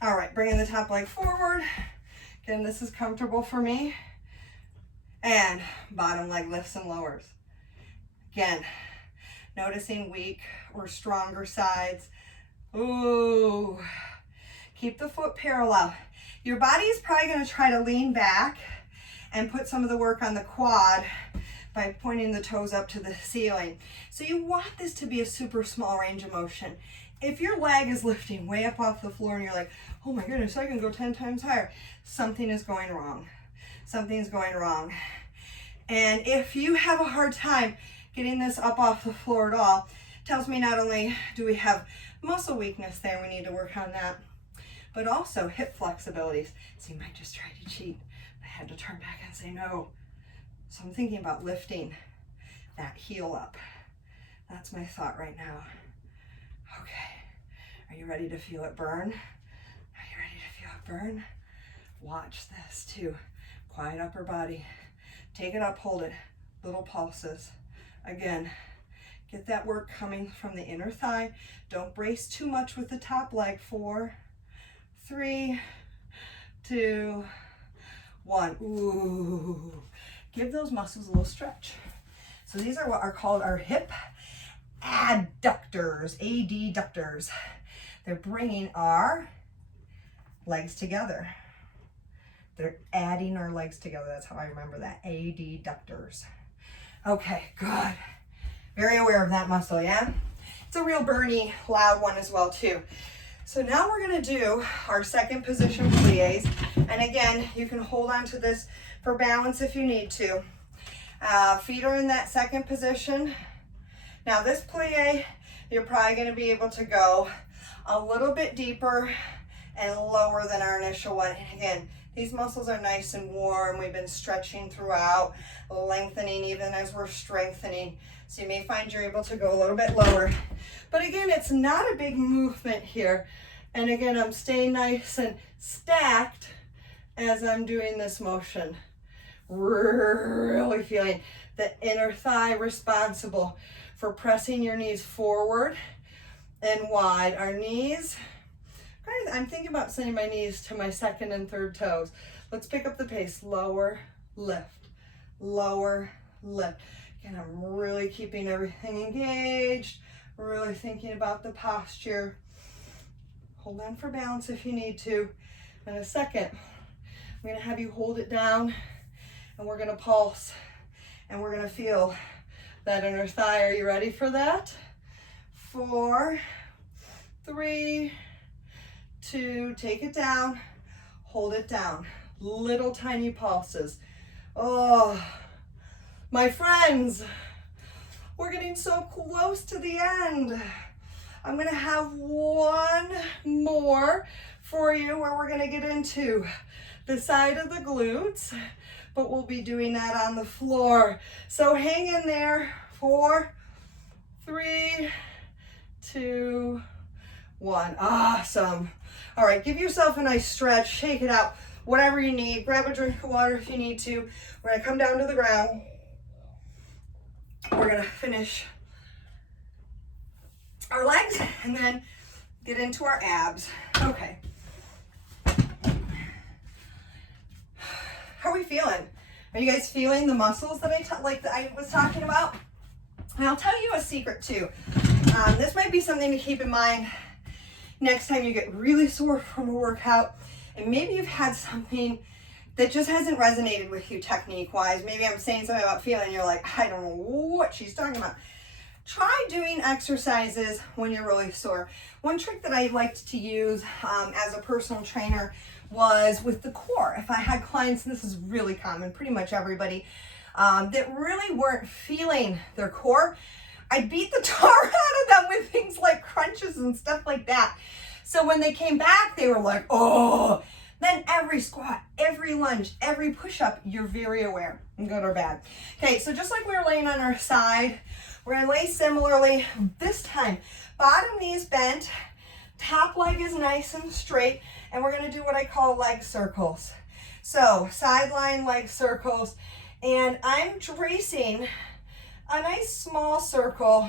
All right, bringing the top leg forward. Again, this is comfortable for me. And bottom leg lifts and lowers. Again, noticing weak or stronger sides. Ooh, keep the foot parallel. Your body is probably going to try to lean back and put some of the work on the quad by pointing the toes up to the ceiling. So you want this to be a super small range of motion. If your leg is lifting way up off the floor and you're like, oh my goodness, I can go 10 times higher, something is going wrong. Something's going wrong. And if you have a hard time getting this up off the floor at all, tells me not only do we have muscle weakness there, we need to work on that, but also hip flexibilities. So you might just try to cheat. I had to turn back and say no. So I'm thinking about lifting that heel up. That's my thought right now. Okay, are you ready to feel it burn? Are you ready to feel it burn? Watch this too. Quiet upper body. Take it up, hold it. Little pulses. Again, get that work coming from the inner thigh. Don't brace too much with the top leg. 4, 3, 2, 1. Ooh. Give those muscles a little stretch. So these are what are called our hip adductors, adductors. They're bringing our legs together. They're adding our legs together. That's how I remember that, adductors. Okay, good. Very aware of that muscle, yeah? It's a real burny, loud one as well too. So now we're gonna do our second position plies. And again, you can hold on to this for balance if you need to. Feet are in that second position. Now this plie, you're probably gonna be able to go a little bit deeper and lower than our initial one. And again, These muscles are nice and warm. We've been stretching throughout, lengthening even as we're strengthening. So you may find you're able to go a little bit lower. But again, it's not a big movement here. And again, I'm staying nice and stacked as I'm doing this motion. Really feeling the inner thigh responsible for pressing your knees forward and wide. Our knees, I'm thinking about sending my knees to my second and third toes. Let's pick up the pace. Lower, lift, lower, lift. Again, I'm really keeping everything engaged, really thinking about the posture. Hold on for balance if you need to. In a second, I'm going to have you hold it down, and we're going to pulse, and we're going to feel that inner thigh. Are you ready for that? 4, 3, 2, take it down, hold it down. Little tiny pulses. Oh, my friends, we're getting so close to the end. I'm gonna have one more for you where we're gonna get into the side of the glutes, but we'll be doing that on the floor. So hang in there. 4, 3, 2, 1. Awesome. All right, give yourself a nice stretch, shake it out, whatever you need. Grab a drink of water if you need to. We're gonna come down to the ground. We're gonna finish our legs and then get into our abs. Okay. How are we feeling? Are you guys feeling the muscles that I was talking about? And I'll tell you a secret too. This might be something to keep in mind next time you get really sore from a workout, and maybe you've had something that just hasn't resonated with you technique-wise. Maybe I'm saying something about feeling, you're like, I don't know what she's talking about. Try doing exercises when you're really sore. One trick that I liked to use as a personal trainer was with the core. If I had clients, and this is really common, pretty much everybody, that really weren't feeling their core, I beat the tar out of them with things like crunches and stuff like that. So when they came back, they were like, oh. Then every squat, every lunge, every push-up, you're very aware, good or bad. Okay, so just like we were laying on our side, we're gonna lay similarly. This time, bottom knee's bent, top leg is nice and straight, and we're gonna do what I call leg circles. So sideline leg circles, and I'm tracing a nice small circle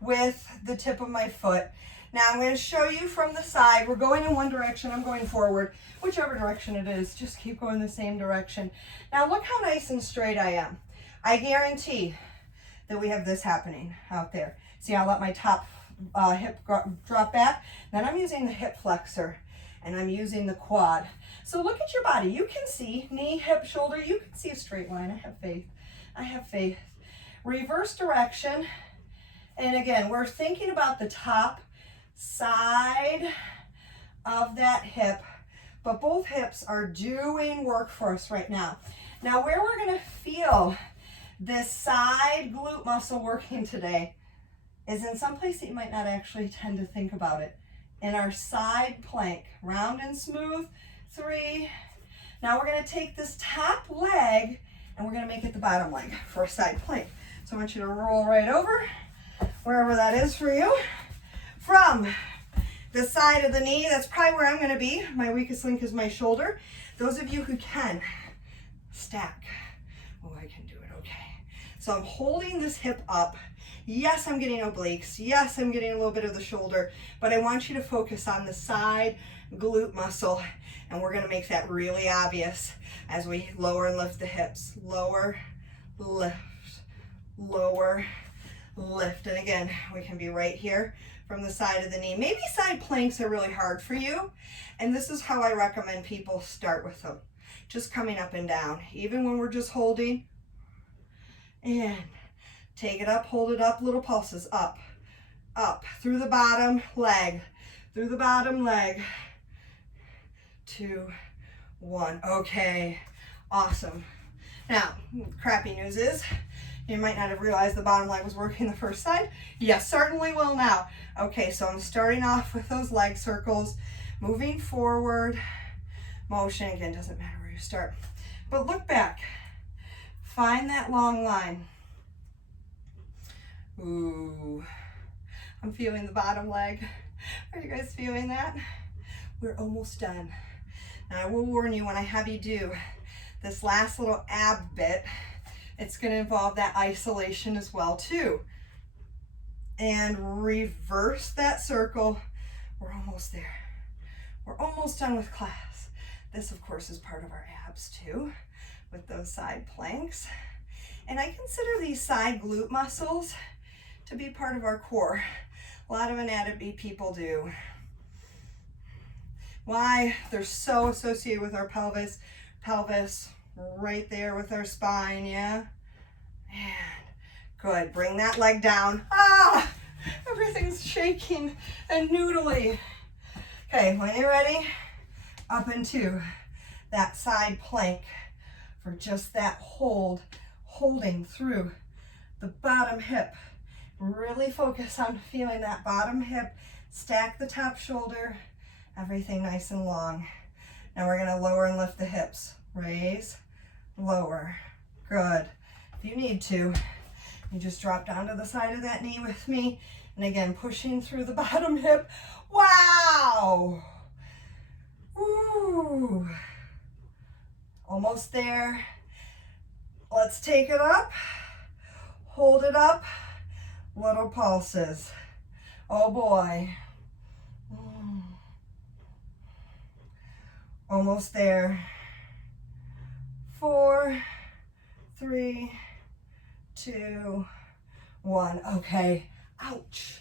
with the tip of my foot. Now I'm going to show you from the side. We're going in one direction, I'm going forward. Whichever direction it is, just keep going the same direction. Now look how nice and straight I am. I guarantee that we have this happening out there. See, I'll let my top hip drop back. Then I'm using the hip flexor, and I'm using the quad. So look at your body. You can see knee, hip, shoulder. You can see a straight line. I have faith. I have faith. Reverse direction. And again, we're thinking about the top side of that hip, but both hips are doing work for us right now. Now, where we're going to feel this side glute muscle working today is in some place that you might not actually tend to think about it. In our side plank, round and smooth. 3. Now we're going to take this top leg and we're going to make it the bottom leg for a side plank. So I want you to roll right over, wherever that is for you. From the side of the knee, that's probably where I'm going to be. My weakest link is my shoulder. Those of you who can, stack. Oh, I can do it, okay. So I'm holding this hip up. Yes, I'm getting obliques. Yes, I'm getting a little bit of the shoulder, but I want you to focus on the side glute muscle, and we're going to make that really obvious as we lower and lift the hips. Lower, lift, lower, lift. And again, we can be right here from the side of the knee. Maybe side planks are really hard for you, and this is how I recommend people start with them. Just coming up and down, even when we're just holding. And take it up, hold it up, little pulses, up, up, through the bottom leg, through the bottom leg. 2, 1. Okay, awesome. Now, crappy news is, you might not have realized the bottom leg was working the first side. Yes, certainly will now. Okay, so I'm starting off with those leg circles, moving forward, motion. Again, doesn't matter where you start. But look back. Find that long line. Ooh. I'm feeling the bottom leg. Are you guys feeling that? We're almost done. Now I will warn you, when I have you do this last little ab bit, it's going to involve that isolation as well too. And reverse that circle. We're almost there. We're almost done with class. This, of course, is part of our abs too, with those side planks. And I consider these side glute muscles to be part of our core. A lot of anatomy people do. Why? They're so associated with our pelvis. Pelvis right there with our spine, yeah? And good, bring that leg down. Ah, everything's shaking and noodly. Okay, when you're ready, up into that side plank for just that holding through the bottom hip. Really focus on feeling that bottom hip, stack the top shoulder, everything nice and long. Now we're gonna lower and lift the hips. Raise, lower, good. If you need to, you just drop down to the side of that knee with me. And again, pushing through the bottom hip. Wow! Ooh. Almost there. Let's take it up, hold it up, little pulses. Oh boy. Almost there. 4, 3, 2, 1. Okay, ouch.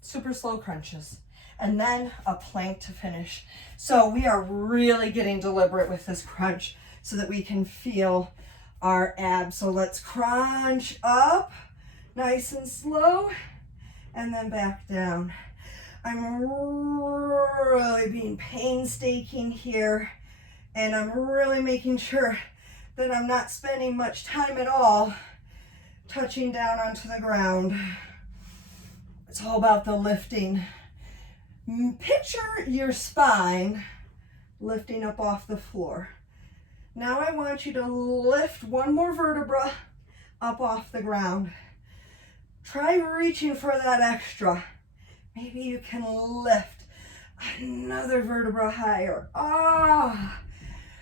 Super slow crunches. And then a plank to finish. So we are really getting deliberate with this crunch so that we can feel our abs. So let's crunch up, nice and slow, and then back down. I'm really being painstaking here, and I'm really making sure that I'm not spending much time at all touching down onto the ground. It's all about the lifting. Picture your spine lifting up off the floor. Now I want you to lift one more vertebra up off the ground. Try reaching for that extra. Maybe you can lift another vertebra higher. Ah,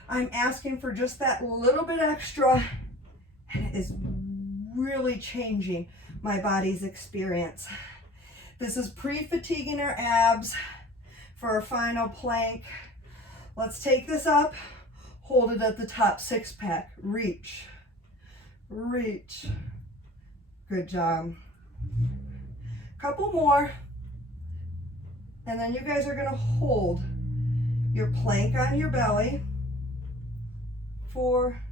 I'm asking for just that little bit extra, and it is really changing my body's experience. This is pre-fatiguing our abs for our final plank. Let's take this up, hold it at the top, 6-pack, reach, reach. Good job. Couple more. And then you guys are gonna hold your plank on your belly. 4,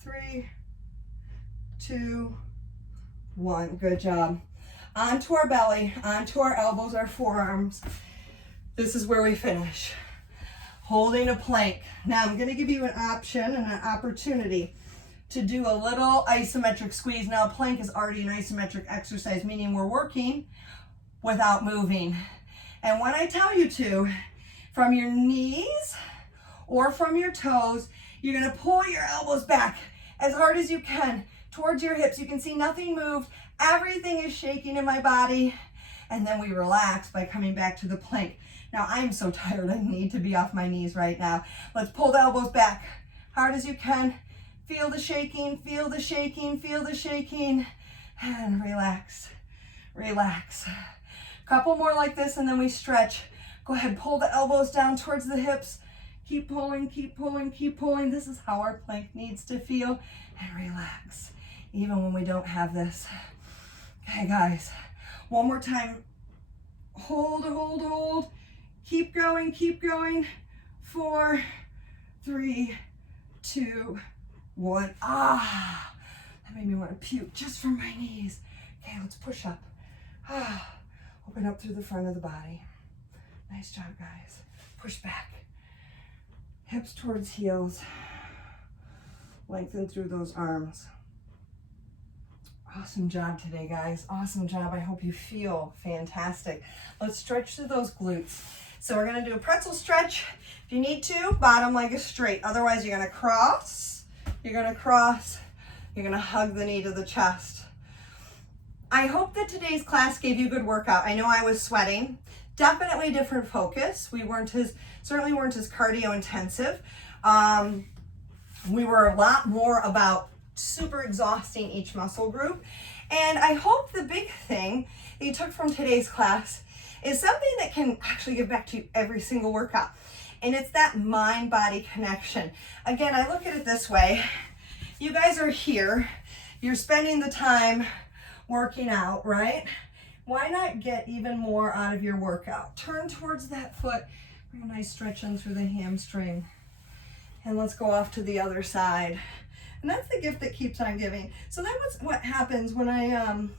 3, 2, 1. Good job. Onto our belly, onto our elbows, our forearms. This is where we finish. Holding a plank. Now I'm gonna give you an option and an opportunity to do a little isometric squeeze. Now a plank is already an isometric exercise, meaning we're working without moving. And when I tell you to, from your knees or from your toes, you're gonna pull your elbows back as hard as you can towards your hips. You can see nothing moved. Everything is shaking in my body. And then we relax by coming back to the plank. Now I'm so tired, I need to be off my knees right now. Let's pull the elbows back, hard as you can. Feel the shaking, feel the shaking, feel the shaking. And relax, relax. Couple more like this and then we stretch. Go ahead, pull the elbows down towards the hips. Keep pulling, keep pulling, keep pulling. This is how our plank needs to feel. And relax, even when we don't have this. Okay, guys, one more time. Hold, hold, hold. Keep going, keep going. 4, 3, 2, 1. Ah, that made me want to puke just from my knees. Okay, let's push up. Ah, open up through the front of the body. Nice job, guys. Push back. Hips towards heels. Lengthen through those arms. Awesome job today, guys. Awesome job. I hope you feel fantastic. Let's stretch through those glutes. So we're gonna do a pretzel stretch. If you need to, bottom leg is straight. Otherwise, you're gonna cross, you're gonna hug the knee to the chest. I hope that today's class gave you a good workout. I know I was sweating. Definitely a different focus. We certainly weren't as cardio intensive. We were a lot more about super exhausting each muscle group. And I hope the big thing that you took from today's class is something that can actually give back to you every single workout. And it's that mind-body connection. Again, I look at it this way. You guys are here. You're spending the time working out, right? Why not get even more out of your workout? Turn towards that foot. Bring a nice stretch in through the hamstring. And let's go off to the other side. And that's the gift that keeps on giving. So that's what happens when I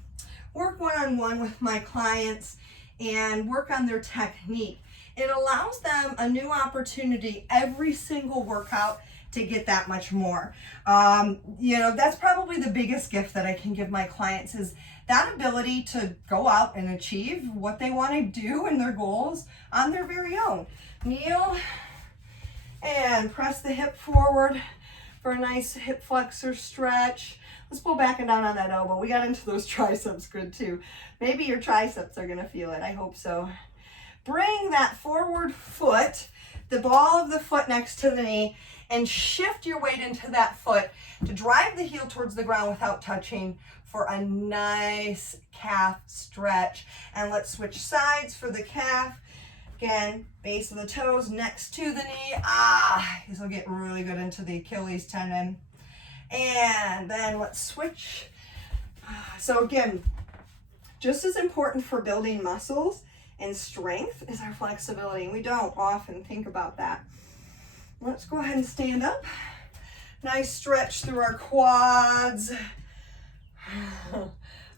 work one-on-one with my clients and work on their technique. It allows them a new opportunity every single workout to get that much more. That's probably the biggest gift that I can give my clients is that ability to go out and achieve what they want to do and their goals on their very own. Kneel and press the hip forward for a nice hip flexor stretch. Let's pull back and down on that elbow. We got into those triceps good too. Maybe your triceps are gonna feel it, I hope so. Bring that forward foot, the ball of the foot next to the knee, and shift your weight into that foot to drive the heel towards the ground without touching for a nice calf stretch. And let's switch sides for the calf. Again, base of the toes next to the knee. This will get really good into the Achilles tendon. And then let's switch. So again, just as important for building muscles and strength is our flexibility. We don't often think about that. Let's go ahead and stand up. Nice stretch through our quads.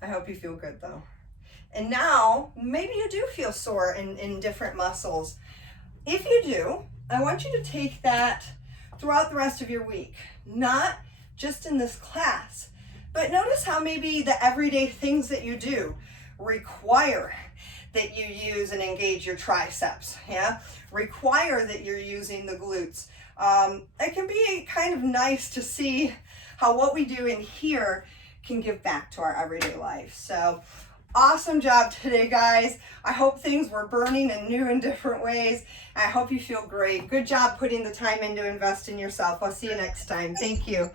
I hope you feel good though. And now, maybe you do feel sore in different muscles. If you do, I want you to take that throughout the rest of your week. Not just in this class, but notice how maybe the everyday things that you do require that you use and engage your triceps, require that you're using the glutes. It can be kind of nice to see how what we do in here can give back to our everyday life. So awesome job today, guys. I hope things were burning in new and different ways. I hope you feel great. Good job putting the time in to invest in yourself. I'll see you next time. Thank you.